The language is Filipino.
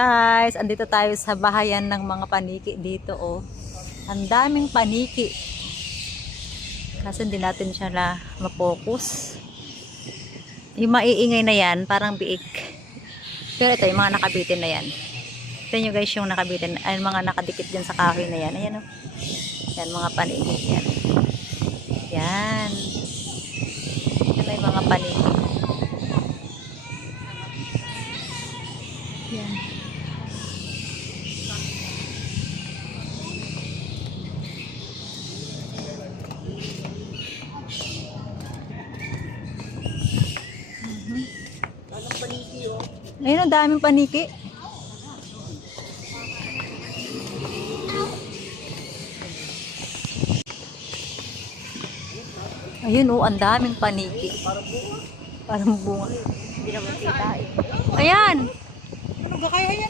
Guys, andito tayo sa bahayan ng mga paniki dito, oh. Ang daming paniki. Kasi hindi natin siya na ma-focus. Yung maiingay na yan, parang biik. Pero ito, yung mga nakabitin na yan. Ito nyo guys, yung nakabitin, ay mga nakadikit dyan sa kahoy na yan. Ayan, oh. Yan, mga paniki. Yan. Yan. Yan na yung mga paniki. Yan. Ayun, ang daming paniki. Ayun, oh, ang daming paniki. Parang bunga. Hindi naman kita eh. Ayan! Ano ba kaya yan?